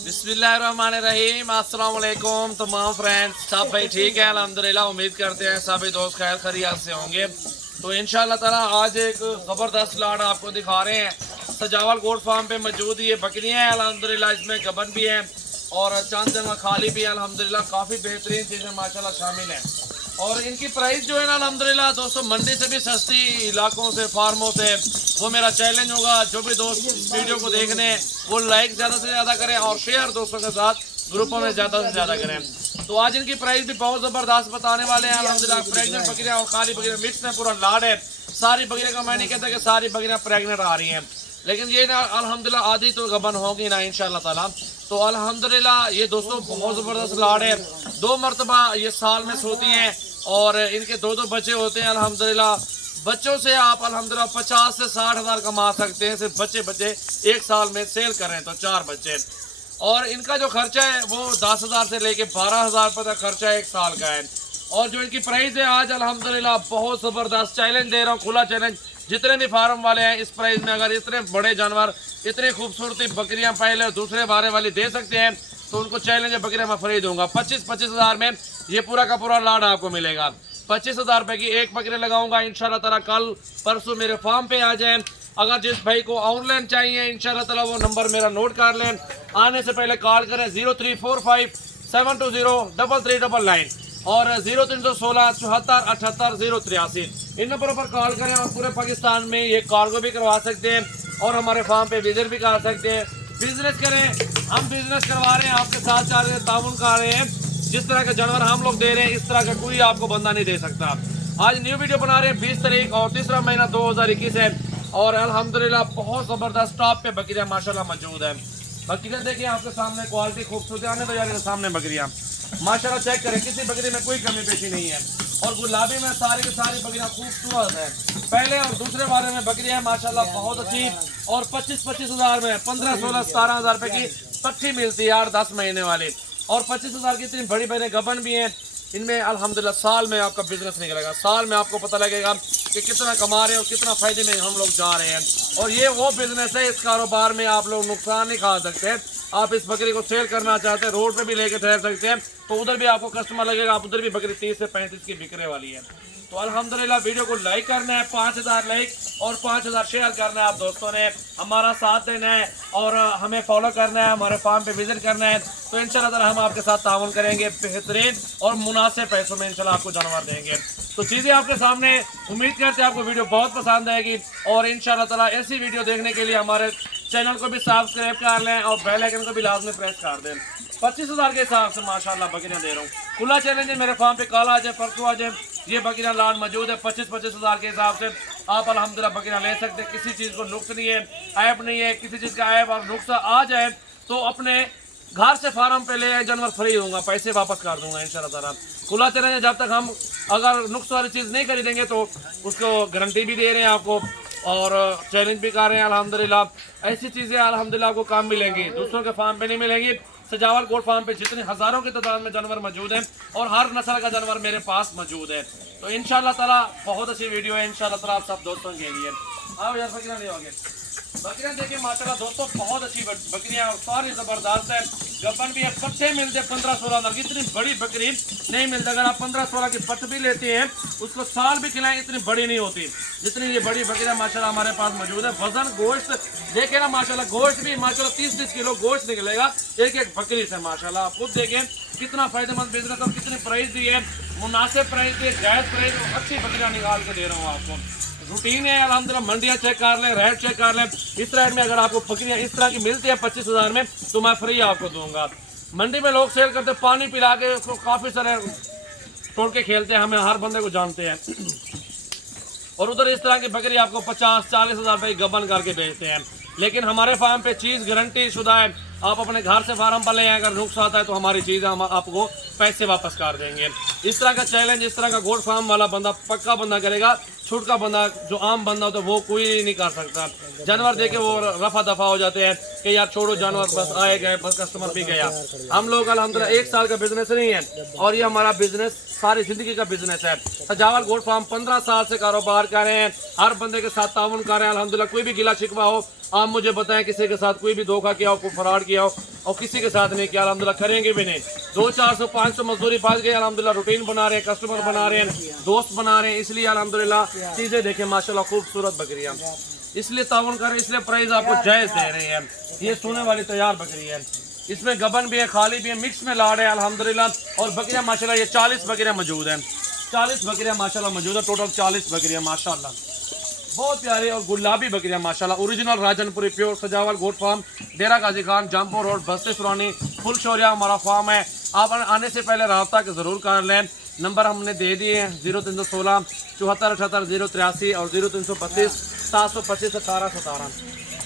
बिस्मिल्लाहिर्रहमानिर्रहीम। अस्सलाम वालेकुम तमाम फ्रेंड्स, सब भाई ठीक है अल्हम्दुलिल्लाह। उम्मीद करते हैं सभी दोस्त खैर खैरियत से होंगे। तो इंशाल्लाह ताला आज एक ज़बरदस्त लाड़ आपको दिखा रहे हैं। सजावल गोट फार्म पे मौजूद ये बकरियां हैं अल्हम्दुलिल्लाह, इसमें गबन भी है और चंद जगह खाली भी है अल्हम्दुलिल्लाह। काफ़ी बेहतरीन चीज़ें माशाल्लाह शामिल हैं और इनकी प्राइस जो है ना अल्हम्दुलिल्लाह दोस्तों मंडी से भी सस्ती, इलाकों से, फार्मों से। वो मेरा चैलेंज होगा, जो भी दोस्त इस वीडियो को देखने वो लाइक ज़्यादा से ज़्यादा करें और शेयर दोस्तों के साथ ग्रुपों में ज़्यादा से ज़्यादा करें। तो आज इनकी प्राइस भी बहुत ज़बरदस्त बताने वाले हैं अल्हम्दुलिल्लाह। प्रेग्नेंट बकरियाँ और खाली बकरियाँ मिक्स में पूरा लाड है। सारी बकरियाँ का मैं नहीं कहता कि सारी बकरियाँ प्रेग्नेंट आ रही हैं, लेकिन ये ना अल्हम्दुलिल्लाह आधी तो गबन होगी ना इंशाल्लाह ताला। तो अल्हम्दुलिल्लाह ये दोस्तों बहुत ज़बरदस्त लाड है। 2 मरतबा ये साल में सोती हैं और इनके 2 बच्चे होते हैं अल्हम्दुलिल्लाह। बच्चों से आप अल्हम्दुलिल्लाह 50 से 60 हज़ार कमा सकते हैं, सिर्फ बच्चे एक साल में सेल करें तो 4 बच्चे। और इनका जो खर्चा है वो 10,000 से लेके 12,000 रुपये तक खर्चा एक साल का है। और जो इनकी प्राइस है आज अल्हम्दुलिल्लाह बहुत ज़बरदस्त चैलेंज दे रहा हूँ, खुला चैलेंज। जितने भी फार्म वाले हैं इस प्राइस में अगर इतने बड़े जानवर, इतनी खूबसूरती बकरियां पहले और दूसरे बारे वाली दे सकते हैं तो उनको चैलेंज बकरियां मैं फ्री दूंगा। 25 हज़ार में ये पूरा का पूरा लाड आपको मिलेगा। 25,000 रुपये की एक बकरी लगाऊंगा इंशाल्लाह ताला। कल परसों मेरे फार्म पे आ जाएं। अगर जिस भाई को ऑनलाइन चाहिए इंशाल्लाह ताला वो नंबर मेरा नोट कर लें। आने से पहले कॉल करें 0345 720 3399 और 0316 74 78 083। इन नंबरों पर कॉल करें और पूरे पाकिस्तान में ये कार्गो भी करवा सकते हैं और हमारे फार्म पे विजिट भी कर सकते हैं। बिजनेस करें, हम बिजनेस करवा रहे हैं, आपके साथ जा रहे हैं, ताउन कर रहे हैं। जिस तरह के जानवर हम लोग दे रहे हैं इस तरह का कोई आपको बंदा नहीं दे सकता। आज न्यू वीडियो बना रहे हैं 20 तारीख और तीसरा महीना 2021 है और अल्हम्दुलिल्लाह बहुत ज़बरदस्त टॉप पे बकरियाँ माशाल्लाह मौजूद है। बकरियाँ देखिए आपके सामने, क्वालिटी खूबसूरती। आने तो यार सामने बकरियाँ माशाल्लाह चेक करें, किसी बकरी में कोई कमी पेशी नहीं है और गुलाबी में सारी की सारी बकरियाँ खूबसूरत है। पहले और दूसरे बारे में बकरियाँ माशाल्लाह बहुत अच्छी और 25 हज़ार में 15, 16, 17 हज़ार रुपये की पट्टी मिलती है 8-10 महीने वाली। और 25 हज़ार की इतनी बड़ी बड़ी गबन भी हैं। इनमें अल्हम्दुलिल्लाह साल में आपका बिजनेस निकलेगा। साल में आपको पता लगेगा कि कितना कमा रहे हैं और कितना फ़ायदे में हम लोग जा रहे हैं। और ये वो बिजनेस है, इस कारोबार में आप लोग नुकसान नहीं खा सकते। आप इस बकरी को सेल करना चाहते हैं, रोड पे भी लेके ठहर सकते हैं तो उधर भी आपको कस्टमर लगेगा। आप उधर भी बकरी 30 से 35 की बिकने वाली है। तो अल्हम्दुलिल्लाह वीडियो को लाइक करना है, 5000 लाइक और 5000 शेयर करना है। आप दोस्तों ने हमारा साथ देना है और हमें फॉलो करना है, हमारे फार्म पे विजिट करना है। तो इंशाल्लाह ताला हम आपके साथ ताउन करेंगे, बेहतरीन और मुनासिब पैसों में इंशाल्लाह आपको जानवर देंगे। तो चीज़ें आपके सामने, उम्मीद करते हैं आपको वीडियो बहुत पसंद आएगी और इंशाल्लाह ताला ऐसी वीडियो देखने के लिए हमारे चैनल को भी सब्सक्राइब कर लें और बेल आइकन को भी लाजमी प्रेस कर दें। 25,000 के हिसाब से माशाल्लाह बकरियां दे रहा हूँ। खुला चैलेंज है, मेरे फार्म पे कल आ जाए, परसों आ जाए। ये बकरियां लाड मौजूद है 25 हज़ार के हिसाब से। आप अल्हम्दुलिल्लाह बकरियां ले सकते हैं, किसी चीज़ को नुक्स नहीं है, ऐप नहीं है। किसी चीज़ का ऐप और नुक्स आ जाए तो अपने घर से फार्म पे ले आए, जानवर फ्री दूंगा, पैसे वापस कर दूंगा इंशाल्लाह ताला। खुला चैलेंज है, जब तक हम अगर नुक्स वाली चीज़ नहीं खरीदेंगे तो उसको गारंटी भी दे रहे हैं आपको और चैलेंज भी कर रहे हैं अल्हम्दुलिल्लाह। ऐसी चीज़ें अल्हम्दुलिल्लाह आपको काम मिलेंगी, दूसरों के फार्म पे नहीं मिलेंगी। सजावल गोट फार्म पे जितने हज़ारों की तादाद में जानवर मौजूद हैं और हर नस्ल का जानवर मेरे पास मौजूद है। तो इंशाल्लाह ताला बहुत अच्छी वीडियो है इंशाल्लाह ताला आप सब दोस्तों के लिए। आओ यार बकरियाँ नहीं होंगे, बकरियाँ देखिए माशाल्लाह दोस्तों बहुत अच्छी बकरियाँ और सारी ज़बरदस्त है। गबन भी है, पट्टे मिलते हैं 15-16 हज़ार की। इतनी बड़ी बकरी नहीं मिलती। अगर आप 15-16 की पट्ट भी लेते हैं उसको साल भी खिलाएं इतनी बड़ी नहीं होती जितनी ये बड़ी बकरियाँ माशाल्लाह हमारे पास मौजूद है। वजन गोश्त देखे ना माशाल्लाह, गोश्त भी माशाल्लाह 30-30 किलो गोश्त निकलेगा एक एक बकरी से माशाल्लाह। आप खुद देखें कितना फायदेमंद बिजनेस और कितनी प्राइस दी है, मुनासिब प्राइस दी है, जायज़ प्राइस। अच्छी बकरियाँ निकाल के दे रहा हूँ आपको। रूटीन है अल्हम्दुलिल्लाह। मंडियाँ चेक कर लें, रेट चेक कर लें। इस रेट में अगर आपको बकरियाँ इस तरह की मिलती है 25,000 में तो मैं फ्री आपको दूंगा। मंडी में लोग सेल करते पानी पिला के उसको काफ़ी सारे तोड़ के खेलते हैं, हमें हर बंदे को जानते हैं। और उधर इस तरह की बकरी आपको 50-40 हज़ार रुपये गबन करके बेचते हैं। लेकिन हमारे फार्म पे चीज़ गारंटी शुदा है। आप अपने घर से फार्म पर ले आए, अगर नुक्स आता है तो हमारी चीज़ हम आपको पैसे वापस कर देंगे। इस तरह का चैलेंज इस तरह का गोट फार्म वाला बंदा पक्का बंदा करेगा। छूट का बंदा जो आम बंदा होता है वो कोई नहीं कर सकता। जानवर देके वो रफा दफा हो जाते हैं कि यार छोड़ो जानवर, बस आए गए, बस कस्टमर भी गया। हम लोग अल्हम्दुलिल्लाह 1 साल का बिजनेस नहीं है और ये हमारा बिजनेस सारी जिंदगी का बिजनेस है। सजावल गोट फार्म 15 साल से कारोबार कर रहे हैं, हर बंदे के साथ ताउन कर रहे हैं अल्हम्दुलिल्लाह। कोई भी गिला शिकवा हो आप मुझे बताएं, किसी के साथ कोई भी धोखा किया हो, कोई फ्रॉड किया हो और किसी के साथ नहीं किया, अल्हम्दुलिल्लाह करेंगे भी नहीं। 200-400-500 मजदूरी पास गए, अल्हम्दुलिल्लाह रूटीन बना रहे हैं, कस्टमर बना रहे हैं, दोस्त बना रहे हैं, इसलिए अल्हम्दुलिल्लाह चीज़ें देखें माशाल्लाह खूबसूरत बकरियाँ, इसलिए तावन करें, इसलिए प्राइस आपको जायज़ दे रहे हैं। ये सोने वाली तैयार बकरी है, इसमें गबन भी है, खाली भी है, मिक्स में लाड़ है अल्हम्दुलिल्लाह। और बकरियाँ माशाल्लाह ये 40 बकरियाँ मौजूद हैं, 40 बकरियाँ माशाल्लाह मौजूद है, टोटल 40 बकरियाँ माशाल्लाह, बहुत प्यारी और गुलाबी बकरियाँ माशाल्लाह। ओरिजिनल राजनपुरी प्योर सजावल गोट फार्म, डेरा गाजी खान, जमपुर रोड, बस्ती सुरानी, फुल शौरिया हमारा फार्म है। आप आने से पहले रब्ता ज़रूर कर लें। नंबर हमने दे दिए हैं 0316 74 78 083 और 0332 725 1817।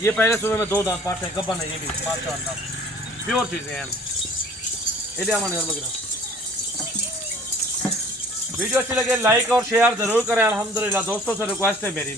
ये पहले सुबह में 2 दांत पाठ है, गब्बन है ये भी माशाल्लाह, प्योर चीज़ें हैं। वीडियो अच्छी लगे लाइक और शेयर ज़रूर करें अल्हम्दुलिल्लाह। दोस्तों से रिक्वेस्ट है मेरी।